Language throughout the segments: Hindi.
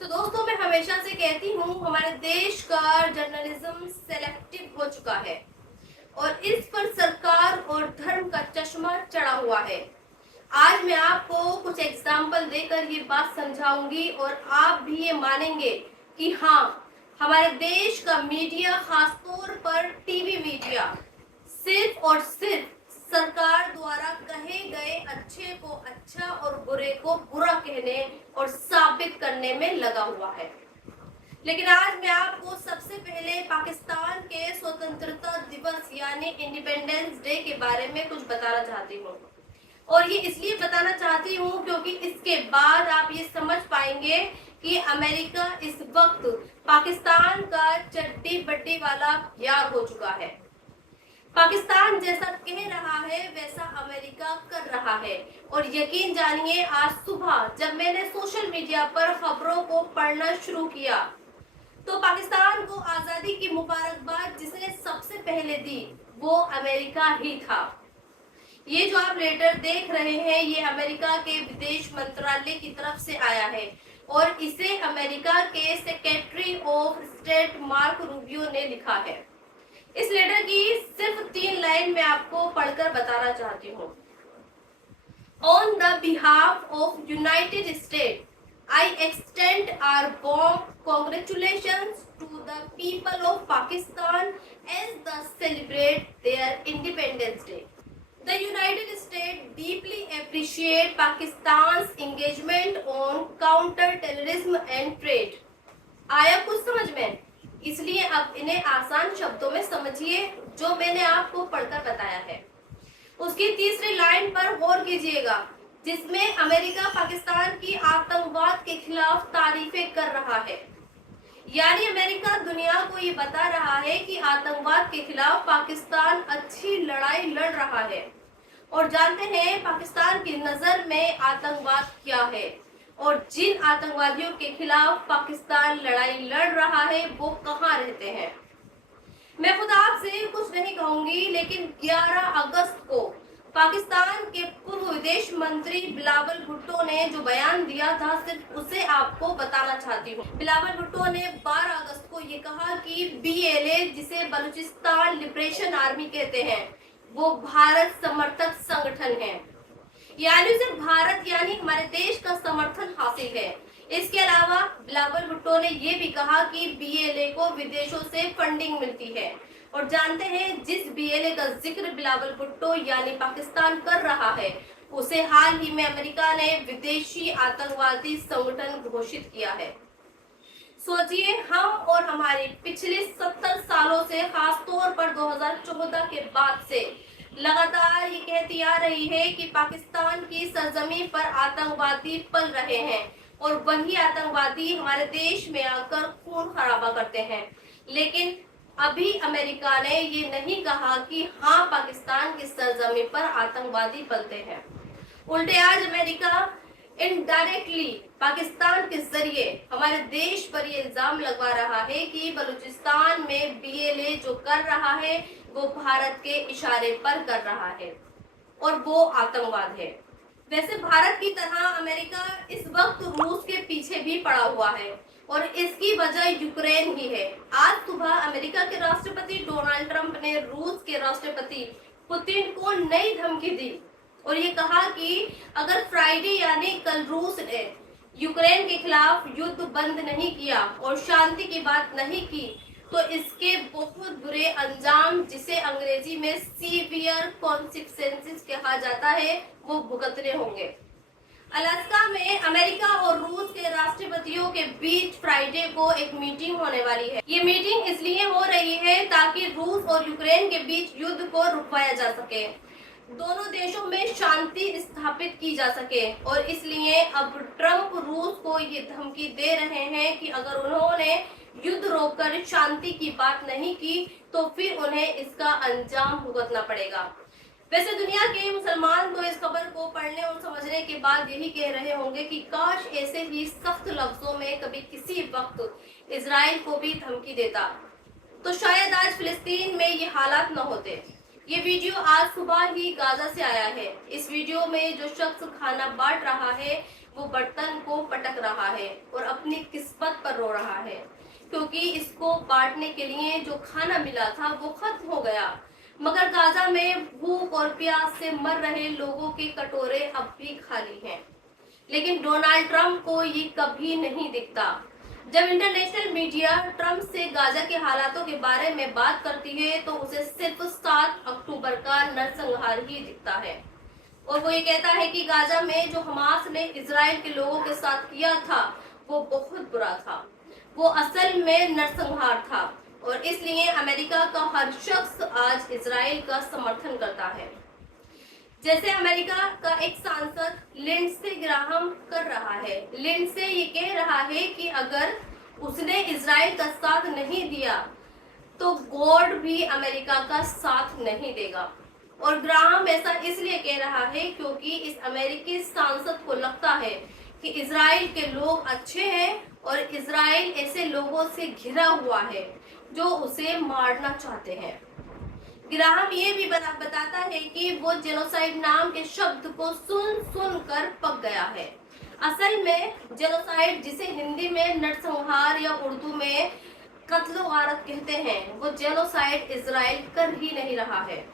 तो दोस्तों, मैं हमेशा से कहती हूँ हमारे देश का जर्नलिज्म सेलेक्टिव हो चुका है और इस पर सरकार और धर्म का चश्मा चढ़ा हुआ है। आज मैं आपको कुछ एग्जाम्पल देकर ये बात समझाऊंगी और आप भी ये मानेंगे कि हाँ, हमारे देश का मीडिया, खासतौर पर टीवी मीडिया, सिर्फ और सिर्फ सरकार द्वारा कहे गए अच्छे को अच्छा और बुरे को बुरा कहने और साबित करने में लगा हुआ है। लेकिन आज मैं आपको सबसे पहले पाकिस्तान के स्वतंत्रता दिवस यानी इंडिपेंडेंस डे के बारे में कुछ बताना चाहती हूँ। और ये इसलिए बताना चाहती हूँ क्योंकि इसके बाद आप ये समझ पाएंगे कि अमेरिका इस वक्त पाकिस्तान का चड्डी बड्डी वाला यार हो चुका है। पाकिस्तान जैसा कह रहा है वैसा अमेरिका कर रहा है। और यकीन जानिए, आज सुबह जब मैंने सोशल मीडिया पर खबरों को पढ़ना शुरू किया तो पाकिस्तान को आजादी की मुबारकबाद जिसने सबसे पहले दी वो अमेरिका ही था। ये जो आप लेटर देख रहे हैं ये अमेरिका के विदेश मंत्रालय की तरफ से आया है और इसे अमेरिका के secretary of state mark Rubio ने लिखा है। इस लेटर की सिर्फ 3 लाइन में आपको पढ़कर बताना चाहती हूँ। On the behalf of United state I extend our warm congratulations to the people of Pakistan as they celebrate their Independence Day. The United States deeply appreciate Pakistan's engagement on counter-terrorism and trade. आया कुछ समझ में? इसलिए अब इन्हें आसान शब्दों में समझिए जो मैंने आपको पढ़कर बताया है। उसकी तीसरी लाइन पर गौर कीजिएगा जिसमें अमेरिका पाकिस्तान की आतंकवाद के खिलाफ तारीफें कर रहा है। यानी अमेरिका दुनिया को ये बता रहा है कि आतंकवाद के खिलाफ पाकिस्तान अच्छी लड़ाई लड़ रहा है। और जानते हैं पाकिस्तान की नजर में आतंकवाद क्या है और जिन आतंकवादियों के खिलाफ पाकिस्तान लड़ाई लड़ रहा है वो कहाँ रहते हैं। मैं खुद आपसे कुछ नहीं कहूंगी, लेकिन 11 अगस्त को पाकिस्तान के पूर्व विदेश मंत्री बिलावल भुट्टो ने जो बयान दिया था सिर्फ उसे आपको बताना चाहती हूँ। बिलावल भुट्टो ने 12 अगस्त को ये कहा कि BLA, जिसे बलूचिस्तान लिबरेशन आर्मी कहते हैं, वो भारत समर्थक संगठन है। यानी उसे भारत यानी हमारे देश का समर्थन हासिल है। इसके अलावा बिलावल भुट्टो ने ये भी कहा कि BLA को विदेशों से फंडिंग मिलती है। और जानते हैं जिस BLA का जिक्र बिलावल भुट्टो यानी पाकिस्तान कर रहा है उसे हाल ही में अमेरिका ने विदेशी आतंकवादी संगठन घोषित किया है। सोचिए, हम और हमारे पिछले 70 सालों से, खास तौर पर 2014 के बाद से लगातार ये कहती आ रही है कि पाकिस्तान की सरजमी पर आतंकवादी पल रहे हैं और वही आतंकवादी हमारे देश में आकर खून खराबा करते हैं। लेकिन अभी अमेरिका ने ये नहीं कहा कि हाँ, पाकिस्तान की सरजमी पर आतंकवादी पलते हैं। उल्टे आज अमेरिका इनडायरेक्टली पाकिस्तान के जरिए हमारे देश पर ये इल्जाम लगवा रहा है कि बलूचिस्तान में BLA जो कर रहा है वो भारत के इशारे पर कर रहा है और वो आतंकवाद है। वैसे भारत की तरह अमेरिका इस वक्त रूस के पीछे भी पड़ा हुआ है और इसकी वजह यूक्रेन ही है। आज सुबह अमेरिका के राष्ट्रपति डोनाल्ड ट्रंप ने रूस के राष्ट्रपति पुतिन को नई धमकी दी और ये कहा कि अगर फ्राइडे यानी कल रूस ने यूक्रेन के खिलाफ युद्ध बंद नहीं किया और शांति की बात नहीं की तो इसके बहुत बुरे अंजाम, जिसे अंग्रेजी में सीवियर कॉन्सिक्वेंसेस कहा जाता है, वो भुगतने होंगे। अलास्का में अमेरिका और रूस के राष्ट्रपतियों के बीच फ्राइडे को एक मीटिंग होने वाली है। ये मीटिंग इसलिए हो रही है ताकि रूस और यूक्रेन के बीच युद्ध को रुकवाया जा सके, दोनों देशों में शांति स्थापित की जा सके। और इसलिए अब ट्रंप रूस को ये धमकी दे रहे हैं कि अगर उन्होंने युद्ध रोककर शांति की बात नहीं की तो फिर उन्हें इसका अंजाम भुगतना पड़ेगा। वैसे दुनिया के मुसलमान तो इस खबर को पढ़ने और समझने के बाद यही कह रहे होंगे कि काश ऐसे ही सख्त लफ्जों में कभी किसी वक्त इजराइल को भी धमकी देता तो शायद आज फिलिस्तीन में ये हालात न होते। ये वीडियो आज सुबह ही गाजा से आया है। इस वीडियो में जो शख्स खाना बांट रहा है वो बर्तन को पटक रहा है और अपनी किस बात पर रो रहा है, क्योंकि इसको बांटने के लिए जो खाना मिला था वो खत्म हो गया। मगर गाजा में भूख और प्यास से मर रहे लोगों के कटोरे अब भी खाली हैं। लेकिन डोनाल्ड ट्रंप को ये कभी नहीं दिखता। जब इंटरनेशनल मीडिया ट्रंप से गाजा के हालातों के बारे में बात करती है तो उसे सिर्फ 7 अक्टूबर का नरसंहार ही दिखता है, और वो ये कहता है कि गाजा में जो हमास ने इजराइल के लोगों के साथ किया था वो बहुत बुरा था, वो असल में नरसंहार था, और इसलिए अमेरिका का हर शख्स आज इजराइल का समर्थन करता है। जैसे अमेरिका का एक सांसद लिंडसे ग्राहम कर रहा है। लिंडसे ये कह रहा है कि अगर उसने इजराइल का साथ नहीं दिया तो गॉड भी अमेरिका का साथ नहीं देगा। और ग्राहम ऐसा इसलिए कह रहा है क्योंकि इस अमेरिकी सांसद को लगता है कि इजराइल के लोग अच्छे हैं और इजराइल ऐसे लोगों से घिरा हुआ है जो उसे मारना चाहते हैं। ग्राहम ये भी बताता है कि वो जेनोसाइड नाम के शब्द को सुन कर पक गया है। असल में जेनोसाइड, जिसे हिंदी में नरसंहार या उर्दू में कत्लो गारत कहते हैं, वो जेनोसाइड इजराइल कर ही नहीं रहा है।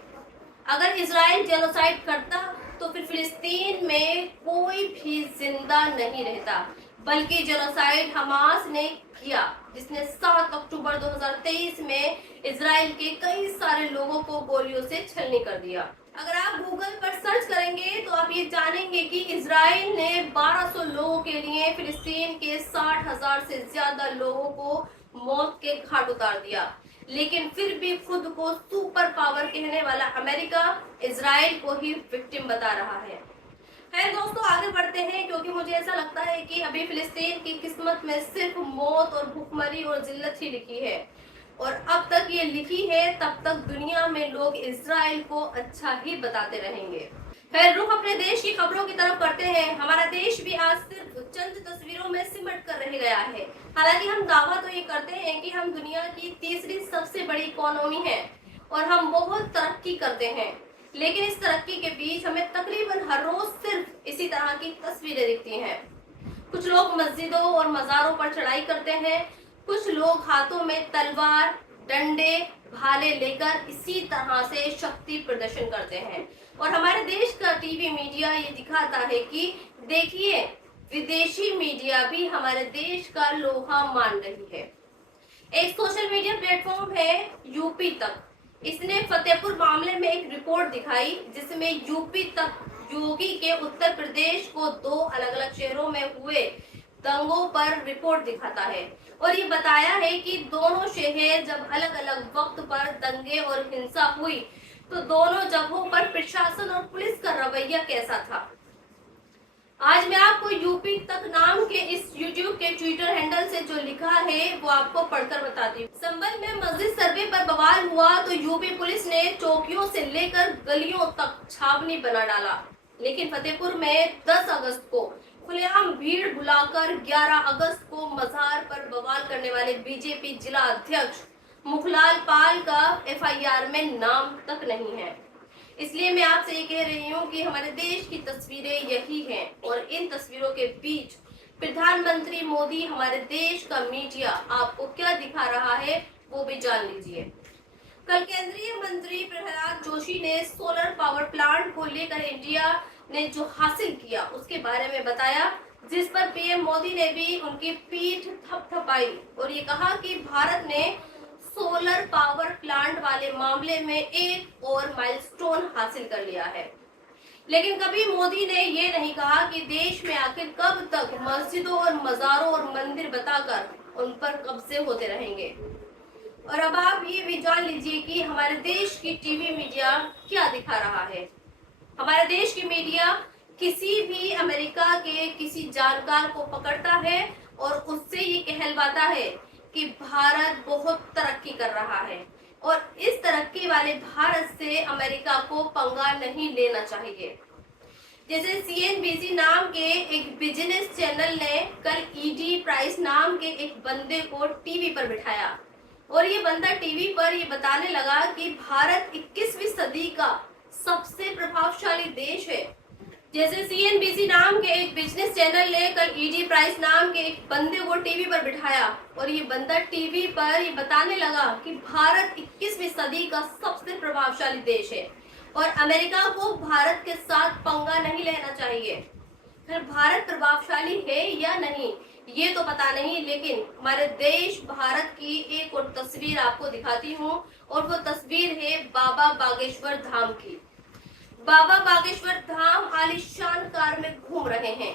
अगर इजराइल जेनोसाइड करता तो फिर फिलिस्तीन में कोई भी जिंदा नहीं रहता, बल्कि जेनोसाइड हमास ने किया, जिसने 7 अक्टूबर 2023 में इजराइल के कई सारे लोगों को गोलियों से छलनी कर दिया। अगर आप गूगल पर सर्च करेंगे तो आप ये जानेंगे कि इजराइल ने 1200 लोगों के लिए फिलिस्तीन के 60,000 से ज्यादा लोगों को मौत के घाट उतार दिया। लेकिन फिर भी खुद को सुपर पावर कहने वाला अमेरिका इजराइल को ही विक्टिम बता रहा है। खैर दोस्तों, आगे बढ़ते हैं, क्योंकि मुझे ऐसा लगता है कि अभी फिलिस्तीन की किस्मत में सिर्फ मौत और भूखमरी और जिल्लत ही लिखी है, और अब तक ये लिखी है तब तक दुनिया में लोग इजराइल को अच्छा ही बताते रहेंगे। खैर, रुख अपने देश की खबरों की तरफ करते हैं। हमारा देश भी आज सिर्फ चंद तस्वीरों में सिमट कर रह गया है। हालांकि हम दावा तो ये करते हैं कि हम दुनिया की तीसरी सबसे बड़ी इकोनॉमी है और हम बहुत तरक्की करते हैं, लेकिन इस तरक्की के बीच हमें तकरीबन हर रोज सिर्फ इसी तरह की तस्वीरें दिखती हैं। कुछ लोग मस्जिदों और मज़ारों पर चढ़ाई करते हैं, कुछ लोग हाथों में तलवार, डंडे, भाले लेकर इसी तरह से शक्ति प्रदर्शन करते हैं, और हमारे देश का टीवी मीडिया ये दिखाता है कि देखिए, विदेशी मीडिया भी हमारे देश का लोहा मान रही है। एक सोशल मीडिया प्लेटफॉर्म है यूपी तक। इसने फतेहपुर मामले में एक रिपोर्ट दिखाई, जिसमें यूपी तक योगी के उत्तर प्रदेश को 2 अलग-अलग शहरों में हुए दंगों पर रिपोर्ट दिखाता है, और ये बताया है कि दोनों शहर जब अलग-अलग वक्त पर दंगे और हिंसा हुई तो दोनों जगहों पर प्रशासन और पुलिस का रवैया कैसा था। आज मैं आपको यूपी तक नाम के इस यूट्यूब के ट्विटर हैंडल से जो लिखा है वो आपको पढ़कर बताती हूँ। संभल में मस्जिद सर्वे पर बवाल हुआ तो यूपी पुलिस ने चौकियों से लेकर गलियों तक छावनी बना डाला, लेकिन फतेहपुर में 10 अगस्त को खुलेआम भीड़ बुलाकर 11 अगस्त को मजार पर बवाल करने वाले बीजेपी जिला अध्यक्ष मुखलाल पाल का एफआईआर में नाम तक नहीं है। इसलिए मैं आपसे ये कह रही हूँ कि हमारे देश की तस्वीरें यही हैं, और इन तस्वीरों के बीच प्रधानमंत्री मोदी, हमारे देश का मीडिया आपको क्या दिखा रहा है वो भी जान लीजिए। कल केंद्रीय मंत्री प्रहलाद जोशी ने सोलर पावर प्लांट को लेकर इंडिया ने जो हासिल किया उसके बारे में बताया, जिस पर पीएम मोदी ने भी उनकी पीठ थपथपाई और ये कहा कि भारत ने सोलर पावर प्लांट वाले मामले में एक और माइलस्टोन हासिल कर लिया है। लेकिन कभी मोदी ने ये नहीं कहा कि देश में आखिर कब तक मस्जिदों और मज़ारों और मंदिर बताकर उन पर कब्जे होते रहेंगे। और अब आप ये भी जान लीजिए कि हमारे देश की टीवी मीडिया क्या दिखा रहा है। हमारे देश की मीडिया किसी भी अमेरिका के किसी जानकार को पकड़ता है और उससे ये कहलवाता है कि भारत बहुत तरक्की कर रहा है, और इस तरक्की वाले भारत से अमेरिका को पंगा नहीं लेना चाहिए। जैसे सीएनबीसी नाम के एक बिजनेस चैनल ने कल ईडी प्राइस नाम के एक बंदे को टीवी पर बिठाया, और ये बंदा टीवी पर ये बताने लगा कि भारत 21वीं सदी का सबसे प्रभावशाली देश है, जैसे सीएनबीसी नाम के एक बिजनेस चैनल ने कल ईडी प्राइस नाम के एक बंदे को टीवी पर बिठाया और ये बंदा टीवी पर ये बताने लगा कि भारत 21वीं सदी का सबसे प्रभावशाली देश है और अमेरिका को भारत के साथ पंगा नहीं लेना चाहिए। फिर भारत प्रभावशाली है या नहीं ये तो पता नहीं, लेकिन हमारे देश भारत की एक और तस्वीर आपको दिखाती हूँ और वो तस्वीर है बाबा बागेश्वर धाम की। बाबा बागेश्वर धाम आलीशान कार में घूम रहे हैं।